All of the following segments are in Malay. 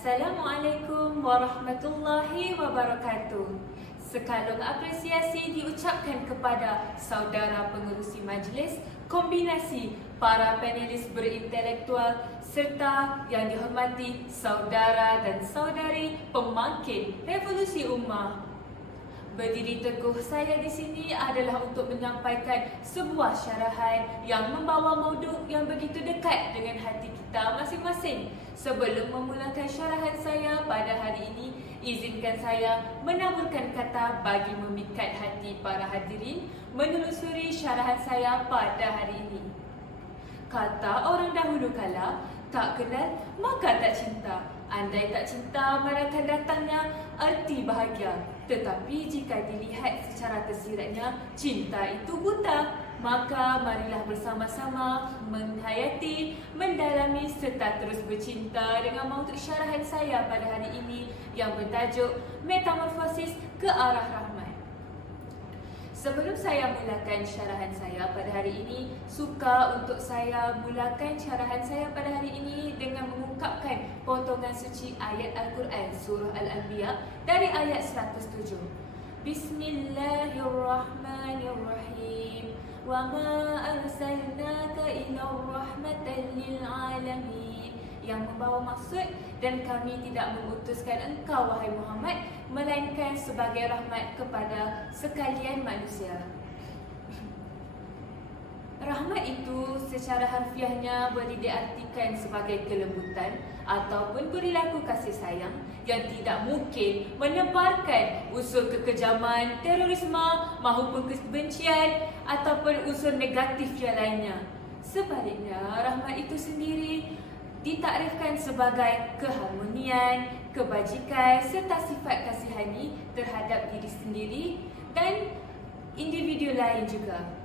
Assalamualaikum warahmatullahi wabarakatuh. Sekalung apresiasi diucapkan kepada saudara pengerusi majlis, kombinasi para panelis berintelektual serta yang dihormati saudara dan saudari pembangkit revolusi ummah. Berdiri teguh saya di sini adalah untuk menyampaikan sebuah syarahan yang membawa maudhu yang begitu dekat dengan hati kita masing-masing. Sebelum memulakan syarahan saya pada hari ini, izinkan saya menaburkan kata bagi memikat hati para hadirin menelusuri syarahan saya pada hari ini. Kata orang dahulu kala, tak kenal maka tak cinta. Andai tak cinta, mana akan datangnya arti bahagia. Tetapi jika dilihat secara tersiratnya, cinta itu buta. Maka marilah bersama-sama menghayati, mendalami serta terus bercinta dengan maudhu syarahan saya pada hari ini yang bertajuk Metamorfosis ke Arah Rahmat. Sebelum saya mulakan syarahan saya pada hari ini, suka untuk saya mulakan syarahan saya pada hari ini dengan mengungkapkan potongan suci ayat Al-Quran Surah Al-Anbiya dari ayat 107. Bismillahirrahmanirrahim. Wa ma arsalnaka illa rahmatan lil alamin. Yang membawa maksud, dan kami tidak mengutuskan engkau wahai Muhammad melainkan sebagai rahmat kepada sekalian manusia. Rahmat itu secara harfiahnya boleh diartikan sebagai kelembutan ataupun perilaku kasih sayang yang tidak mungkin menebarkan unsur kekejaman, terorisme maupun kebencian ataupun unsur negatif yang lainnya. Sebaliknya, rahmat itu sendiri ditakrifkan sebagai keharmonian, kebajikan serta sifat kasihani terhadap diri sendiri dan individu lain juga.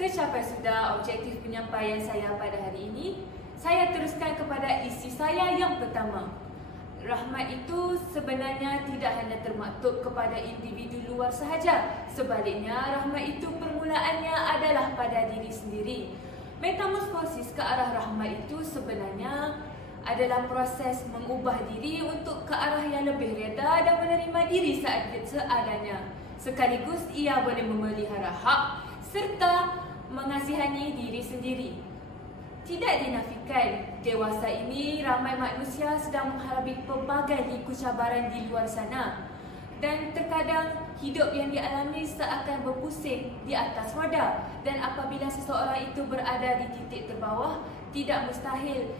Tercapai sudah objektif penyampaian saya pada hari ini. Saya teruskan kepada isi saya yang pertama. Rahmat itu sebenarnya tidak hanya termaktub kepada individu luar sahaja. Sebaliknya, rahmat itu permulaannya adalah pada diri sendiri. Metamorfosis ke arah rahmat itu sebenarnya adalah proses mengubah diri untuk ke arah yang lebih reda dan menerima diri seadanya. Sekaligus ia boleh memelihara hak serta mengasihani diri sendiri. Tidak dinafikan, dewasa ini ramai manusia sedang menghadapi pelbagai liku cabaran di luar sana. Dan terkadang hidup yang dialami seakan berpusing di atas roda. Dan apabila seseorang itu berada di titik terbawah, tidak mustahil.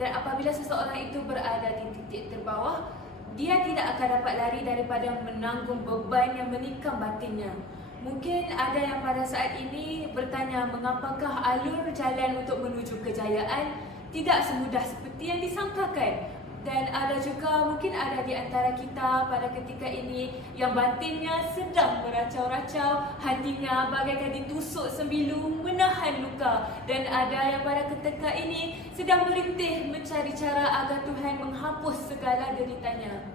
Dan apabila seseorang itu berada di titik terbawah, dia tidak akan dapat lari daripada menanggung beban yang menikam batinnya. Mungkin ada yang pada saat ini bertanya mengapakah alur jalan untuk menuju kejayaan tidak semudah seperti yang disangkakan. Dan ada juga mungkin ada di antara kita pada ketika ini yang batinnya sedang beracau-racau, hatinya bagaikan ditusuk sembilu menahan luka. Dan ada yang pada ketika ini sedang merintih mencari cara agar Tuhan menghapus segala deritanya.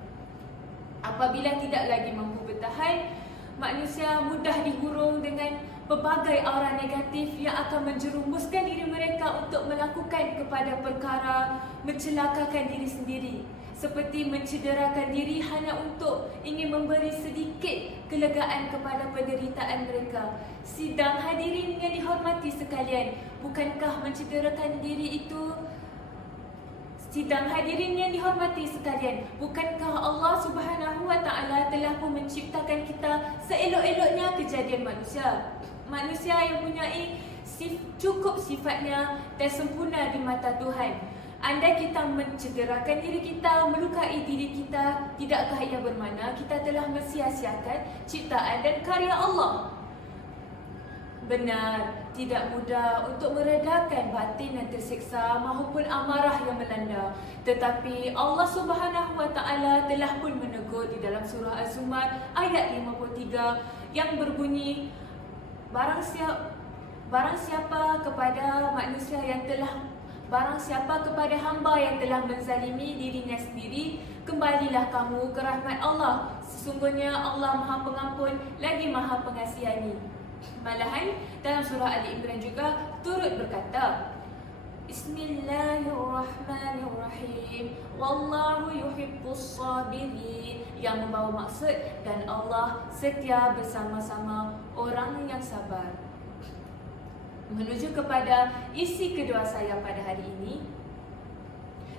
Apabila tidak lagi mampu bertahan, manusia mudah digurung dengan pelbagai aura negatif yang akan menjerumuskan diri mereka untuk melakukan kepada perkara mencelakakan diri sendiri, seperti mencederakan diri hanya untuk ingin memberi sedikit kelegaan kepada penderitaan mereka. Sidang hadirin yang dihormati sekalian, bukankah mencederakan diri itu Sidang hadirin yang dihormati sekalian, bukankah Allah Subhanahu wa Ta'ala telah pun menciptakan kita seelok-eloknya kejadian manusia? Manusia yang mempunyai cukup sifatnya dan sempurna di mata Tuhan. Andai kita mencederakan diri kita, melukai diri kita, tidakkah ia bermakna kita telah mensia-siakan ciptaan dan karya Allah? Benar, tidak mudah untuk meredakan batin yang tersiksa maupun amarah yang melanda. Tetapi Allah Subhanahu wa Ta'ala telah pun menegur di dalam surah Az-Zumar ayat 53 yang berbunyi, Barang siapa kepada hamba yang telah menzalimi dirinya sendiri, kembalilah kamu ke rahmat Allah. Sesungguhnya Allah Maha Pengampun lagi Maha Pengasihani. Malahan dalam surah Ali Imran juga turut berkata, Bismillahirrahmanirrahim. Wallahu yuhibbus sabirin, yang membawa maksud dan Allah setia bersama-sama orang yang sabar. Menuju kepada isi kedua saya pada hari ini,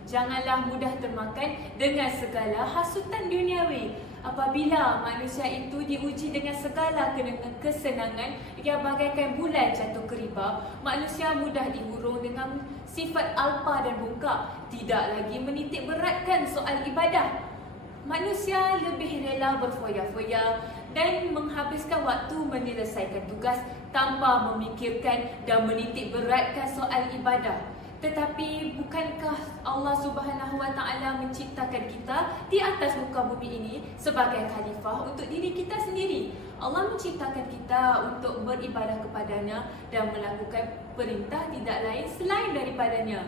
janganlah mudah termakan dengan segala hasutan duniawi. Apabila manusia itu diuji dengan segala kesenangan yang bagaikan bulan jatuh ke riba, manusia mudah dihurung dengan sifat alpa dan bongkak, tidak lagi menitik beratkan soal ibadah. Manusia lebih rela berfoya-foya dan menghabiskan waktu menyelesaikan tugas tanpa memikirkan dan menitik beratkan soal ibadah. Tetapi bukankah Allah Subhanahu Wa Taala menciptakan kita di atas muka bumi ini sebagai khalifah untuk diri kita sendiri? Allah menciptakan kita untuk beribadah kepadanya dan melakukan perintah tidak lain selain daripadanya.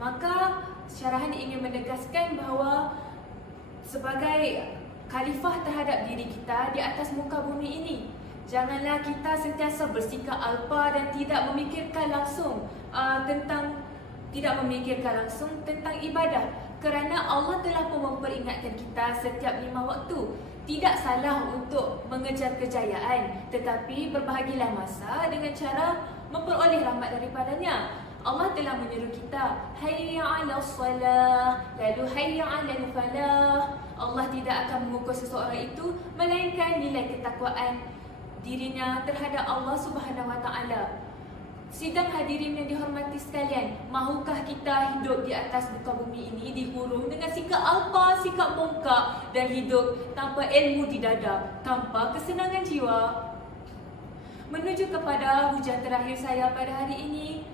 Maka syarahan ingin menegaskan bahawa sebagai khalifah terhadap diri kita di atas muka bumi ini, janganlah kita sentiasa bersikap alpa dan tidak memikirkan langsung tentang ibadah, kerana Allah telah pun memperingatkan kita setiap 5 waktu. Tidak salah untuk mengejar kejayaan, tetapi berbahagilah masa dengan cara memperoleh rahmat daripadanya. Allah telah menyuruh kita hayya 'alas salah, lalu hayya 'alal falah. Allah tidak akan mengukur seseorang itu melainkan nilai ketakwaan dirinya terhadap Allah Subhanahu Wa Taala. Sidang hadirin yang dihormati sekalian, mahukah kita hidup di atas muka bumi ini dihurung dengan sikap alpa, sikap bongkak dan hidup tanpa ilmu di dada, tanpa kesenangan jiwa? Menuju kepada hujan terakhir saya pada hari ini,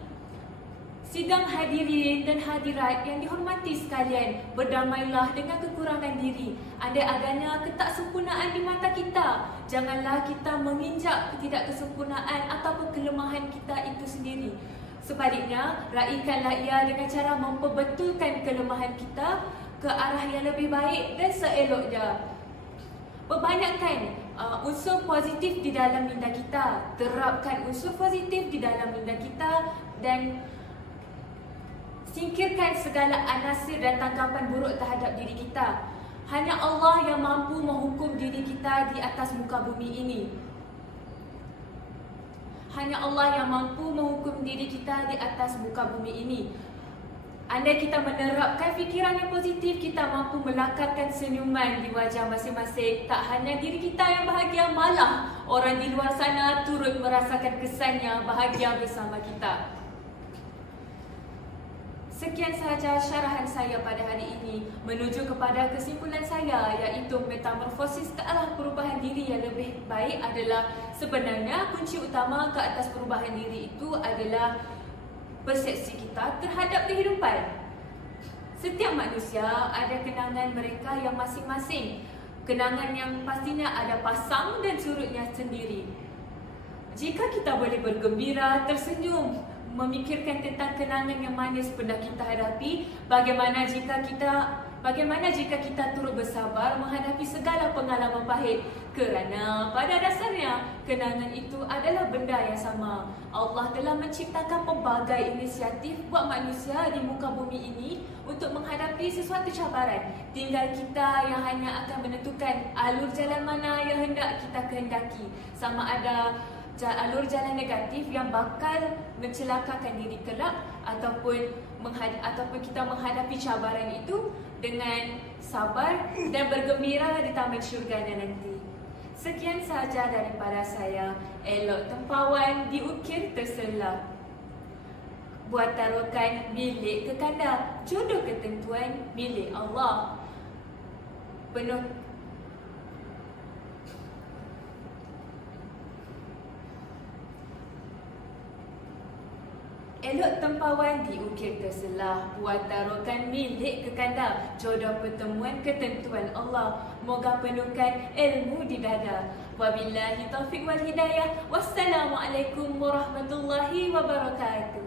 sidang hadirin dan hadirat yang dihormati sekalian, berdamailah dengan kekurangan diri. Andai adanya ketaksempurnaan di mata kita, janganlah kita menginjak ketidaksempurnaan ataupun kelemahan kita itu sendiri. Sebaliknya, raikanlah ia dengan cara memperbetulkan kelemahan kita ke arah yang lebih baik dan seeloknya. Perbanyakkan unsur positif di dalam minda kita, terapkan unsur positif di dalam minda kita dan singkirkan segala anasir dan tanggapan buruk terhadap diri kita. Hanya Allah yang mampu menghukum diri kita di atas muka bumi ini. Hanya Allah yang mampu menghukum diri kita di atas muka bumi ini. Andai kita menerapkan fikiran yang positif, kita mampu melakarkan senyuman di wajah masing-masing. Tak hanya diri kita yang bahagia, malah orang di luar sana turut merasakan kesannya bahagia bersama kita. Sekian sahaja syarahan saya pada hari ini. Menuju kepada kesimpulan saya, iaitu metamorfosis ke arah perubahan diri yang lebih baik adalah sebenarnya kunci utama ke atas perubahan diri itu adalah persepsi kita terhadap kehidupan. Setiap manusia ada kenangan mereka yang masing-masing. Kenangan yang pastinya ada pasang dan surutnya sendiri. Jika kita boleh bergembira, tersenyum, memikirkan tentang kenangan yang manis pernah kita hadapi, bagaimana jika kita turut bersabar menghadapi segala pengalaman pahit, kerana pada dasarnya kenangan itu adalah benda yang sama. Allah telah menciptakan pelbagai inisiatif buat manusia di muka bumi ini untuk menghadapi sesuatu cabaran. Tinggal kita yang hanya akan menentukan alur jalan mana yang hendak kita kehendaki, sama ada alur jalan negatif yang bakal mencelakakan diri kelak ataupun kita menghadapi cabaran itu dengan sabar dan bergembira di taman syurganya nanti. Sekian sahaja daripada saya. Elok tempawan diukir terselah, buat taruhkan milik kekanda, jodoh ketentuan milik Allah. Penuh elok tempawan diukir terselah, buat taruhkan milik kekanda, jodoh pertemuan ketentuan Allah. Moga penuhkan ilmu di dada. Wabillahi taufiq wal hidayah. Wassalamualaikum warahmatullahi wabarakatuh.